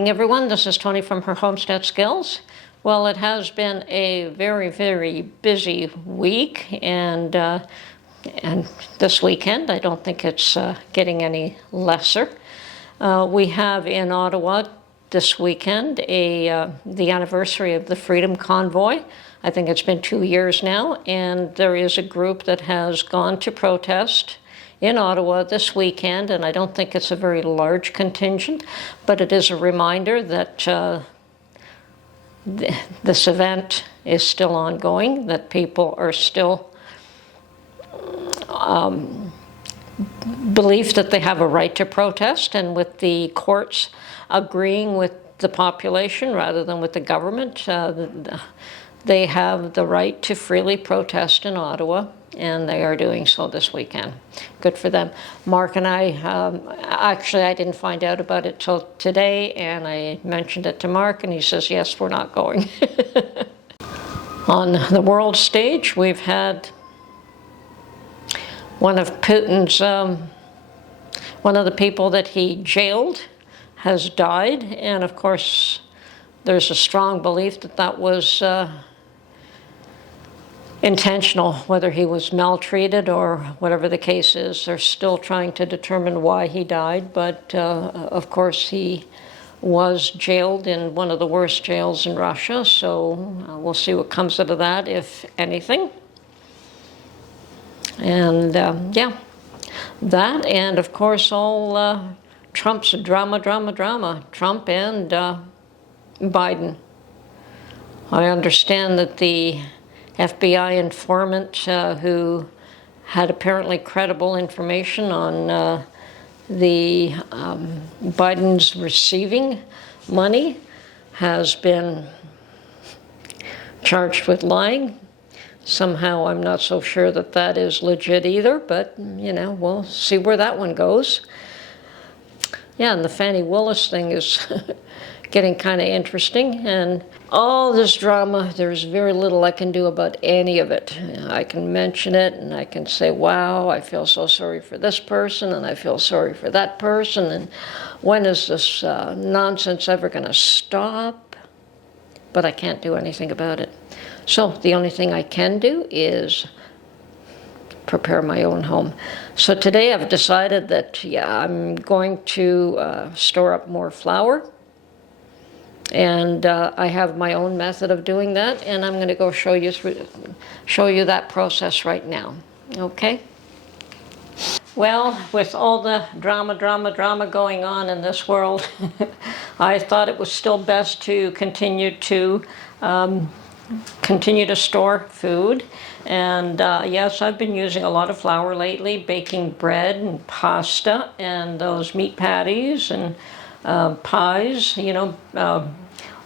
morning, everyone. This is Tony from her Homestead Skills. Well, it has been a very, very busy week, and this weekend, I don't think it's getting any lesser. We have in Ottawa this weekend the anniversary of the Freedom Convoy. I think it's been 2 years now, and there is a group that has gone to protest in Ottawa this weekend, and I don't think it's a very large contingent, but it is a reminder that this event is still ongoing, that people are still believe that they have a right to protest, and with the courts agreeing with the population rather than with the government, they have the right to freely protest in Ottawa, and they are doing so this weekend. Good for them. Mark and I, actually I didn't find out about it till today, and I mentioned it to Mark, and he says, yes, we're not going. On the world stage, we've had one of Putin's, one of the people that he jailed has died, and of course there's a strong belief that that was intentional, whether he was maltreated or whatever the case is. They're still trying to determine why he died, but of course he was jailed in one of the worst jails in Russia, so we'll see what comes out of that, if anything. And yeah, that, and of course all Trump's drama, Trump and Biden. I understand that the FBI informant who had apparently credible information on the Biden's receiving money has been charged with lying. Somehow I'm not so sure that that is legit either, but you know, we'll see where that one goes. Yeah, and the Fannie Willis thing is getting kind of interesting, and all this drama, there's very little I can do about any of it. I can mention it, and I can say, wow, I feel so sorry for this person, and I feel sorry for that person, and when is this nonsense ever going to stop? But I can't do anything about it. So the only thing I can do is prepare my own home. So today I've decided that, yeah, I'm going to store up more flour. And I have my own method of doing that, and I'm going to go show you that process right now. Okay? Well, with all the drama going on in this world, I thought it was still best to continue to store food. And yes, I've been using a lot of flour lately, baking bread and pasta and those meat patties and pies, you know,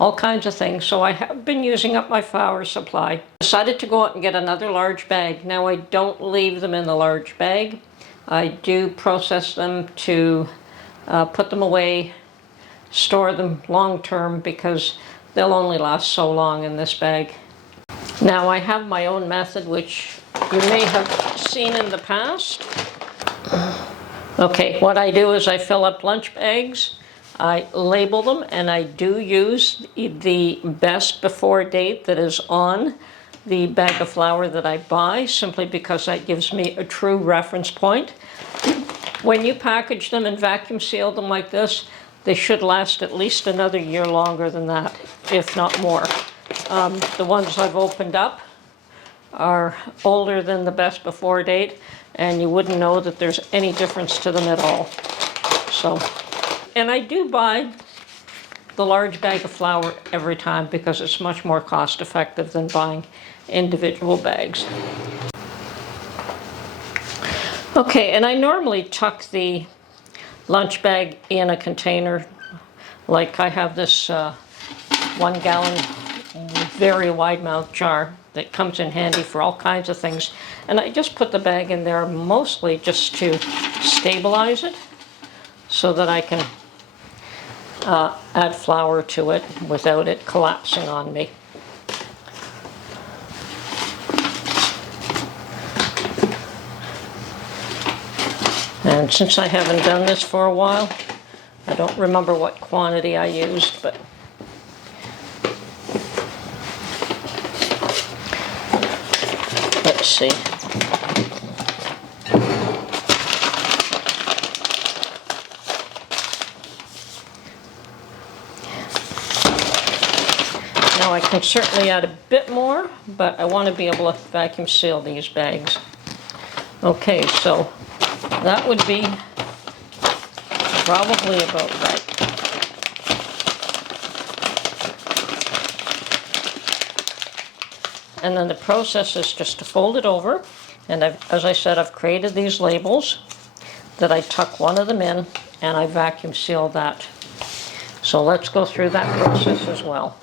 all kinds of things. So I have been using up my flour supply. Decided to go out and get another large bag. Now I don't leave them in the large bag. I do process them to put them away, store them long term, because they'll only last so long in this bag. Now I have my own method, which you may have seen in the past. Okay, what I do is I fill up lunch bags, I label them, and I do use the best before date that is on the bag of flour that I buy, simply because that gives me a true reference point. When you package them and vacuum seal them like this, they should last at least another year longer than that, if not more. The ones I've opened up are older than the best before date, and you wouldn't know that there's any difference to them at all. So, and I do buy the large bag of flour every time because it's much more cost effective than buying individual bags. Okay, and I normally tuck the lunch bag in a container. Like I have this 1 gallon, very wide mouth jar that comes in handy for all kinds of things. And I just put the bag in there mostly just to stabilize it so that I can add flour to it without it collapsing on me. And since I haven't done this for a while, I don't remember what quantity I used, but let's see. Now I can certainly add a bit more, but I want to be able to vacuum seal these bags. Okay, so that would be probably about right. And then the process is just to fold it over, and as I said, I've created these labels that I tuck one of them in, and I vacuum seal that. So let's go through that process as well.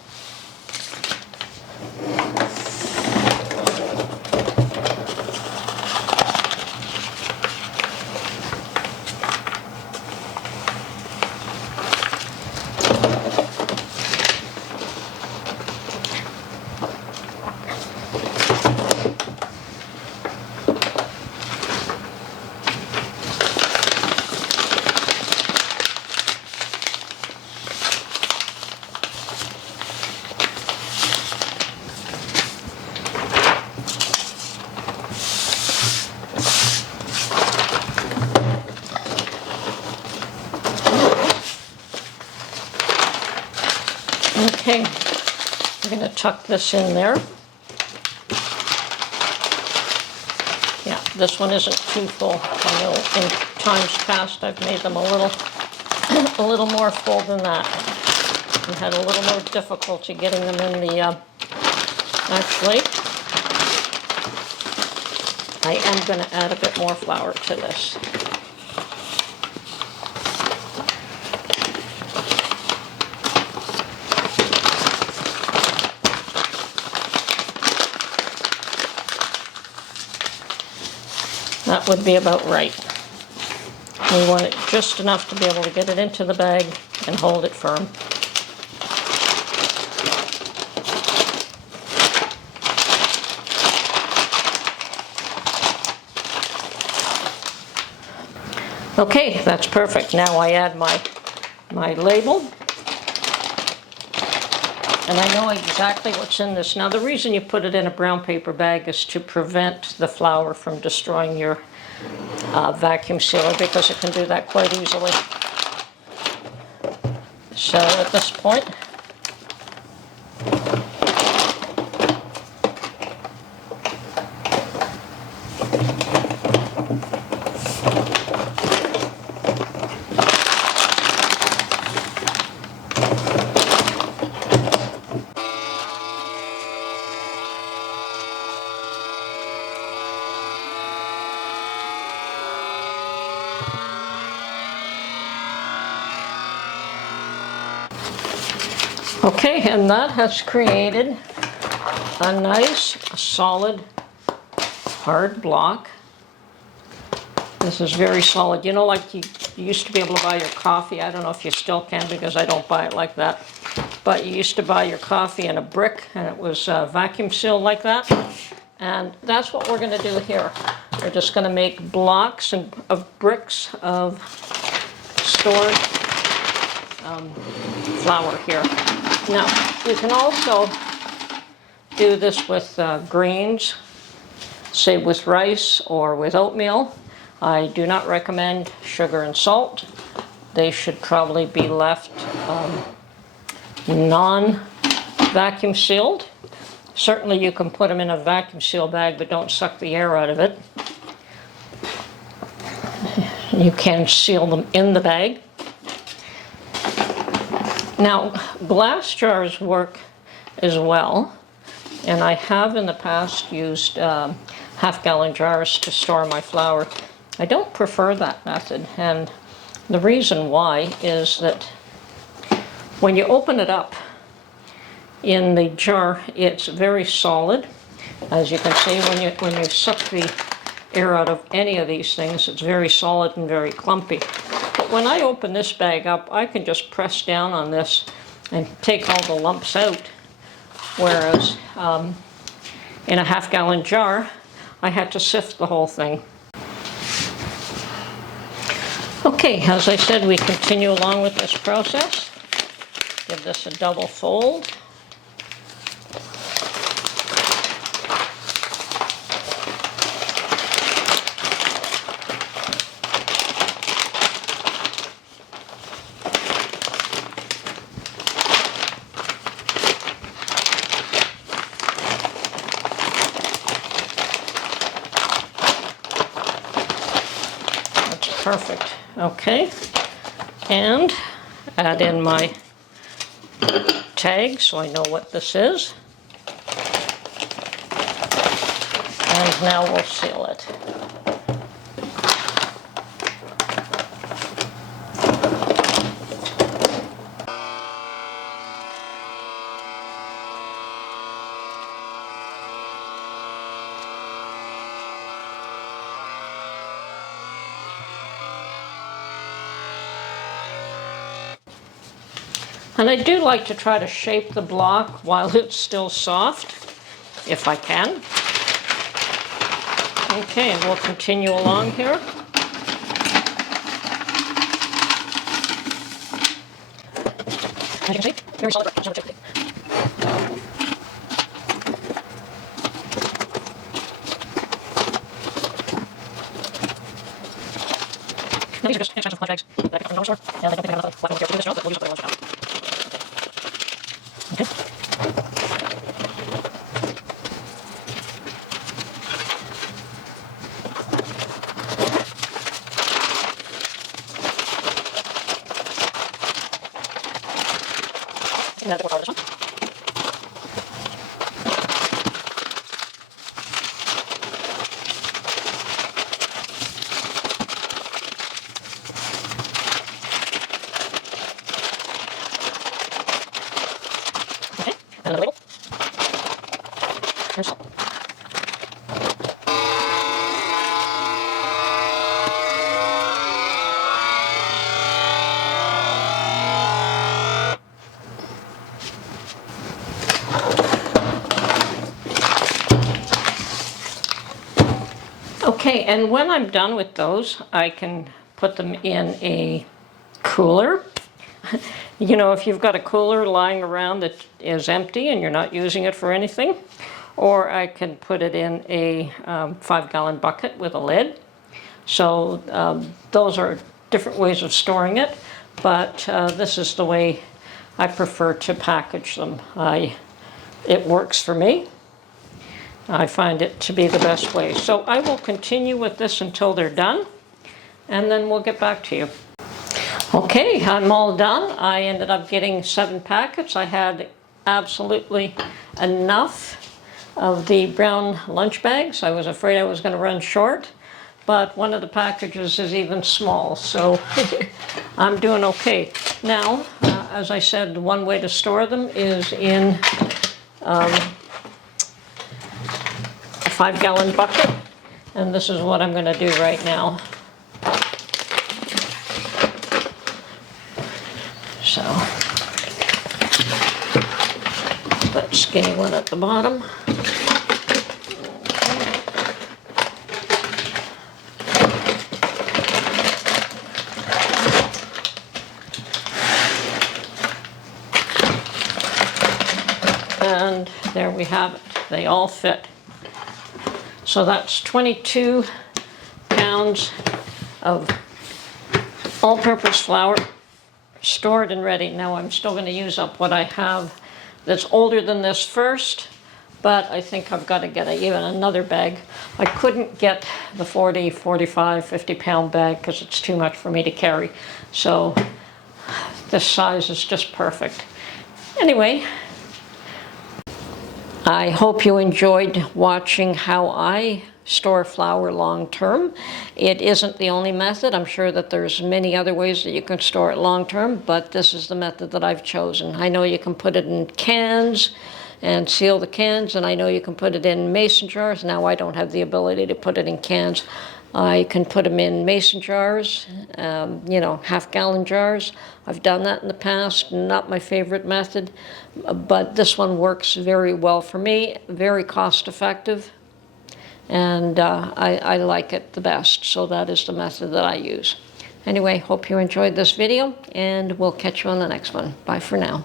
Okay, I'm going to tuck this in there. Yeah, this one isn't too full. I know in times past I've made them a little more full than that. I had a little more difficulty getting them in the, actually, I am going to add a bit more flour to this. That would be about right. We want it just enough to be able to get it into the bag and hold it firm. Okay, that's perfect. Now I add my label. And I know exactly what's in this. Now the reason you put it in a brown paper bag is to prevent the flour from destroying your vacuum sealer, because it can do that quite easily. So at this point, okay, and that has created a nice, solid, hard block. This is very solid. You know, like you used to be able to buy your coffee. I don't know if you still can, because I don't buy it like that. But you used to buy your coffee in a brick, and it was vacuum sealed like that. And that's what we're going to do here. We're just going to make blocks of bricks of stored flour here. Now, you can also do this with grains, say with rice or with oatmeal. I do not recommend sugar and salt. They should probably be left non-vacuum sealed. Certainly you can put them in a vacuum seal bag, but don't suck the air out of it. You can seal them in the bag. Now, glass jars work as well, and I have in the past used half-gallon jars to store my flour. I don't prefer that method, and the reason why is that when you open it up in the jar, it's very solid. As you can see, when you suck the air out of any of these things, it's very solid and very clumpy. But when I open this bag up, I can just press down on this and take all the lumps out. Whereas in a half-gallon jar, I had to sift the whole thing. Okay, as I said, we continue along with this process. Give this a double fold. Perfect. Okay, and add in my tag so I know what this is. And now we'll seal it. And I do like to try to shape the block while it's still soft, if I can. Okay, and we'll continue along here. As you can see, very solid. Now these are just inexpensive lunch bags that I picked up from the dollar store, and I don't think I have enough left over here to do this job, but we'll use up the lunch now. Okay. And that's the part of this one. Okay, and another label. Here's salt. Okay, and when I'm done with those, I can put them in a cooler. You know, if you've got a cooler lying around that is empty and you're not using it for anything, or I can put it in a 5-gallon bucket with a lid. So those are different ways of storing it, but this is the way I prefer to package them. It works for me. I find it to be the best way. So I will continue with this until they're done, and then we'll get back to you. Okay, I'm all done. I ended up getting 7 packets. I had absolutely enough of the brown lunch bags. I was afraid I was going to run short, but one of the packages is even small, so I'm doing okay. Now, as I said, one way to store them is in a 5-gallon bucket, and this is what I'm going to do right now. So, that skinny one at the bottom. And there we have it. They all fit. So that's 22 pounds of all-purpose flour stored and ready. Now I'm still going to use up what I have that's older than this first, but I think I've got to get even another bag. I couldn't get the 40, 45, 50-pound bag because it's too much for me to carry. So this size is just perfect. Anyway, I hope you enjoyed watching how I store flour long term. It isn't the only method. I'm sure that there's many other ways that you can store it long term, but this is the method that I've chosen. I know you can put it in cans and seal the cans, and I know you can put it in mason jars. Now I don't have the ability to put it in cans. I can put them in mason jars, you know, half-gallon jars. I've done that in the past, not my favorite method, but this one works very well for me, very cost-effective, and I like it the best, so that is the method that I use. Anyway, hope you enjoyed this video, and we'll catch you on the next one. Bye for now.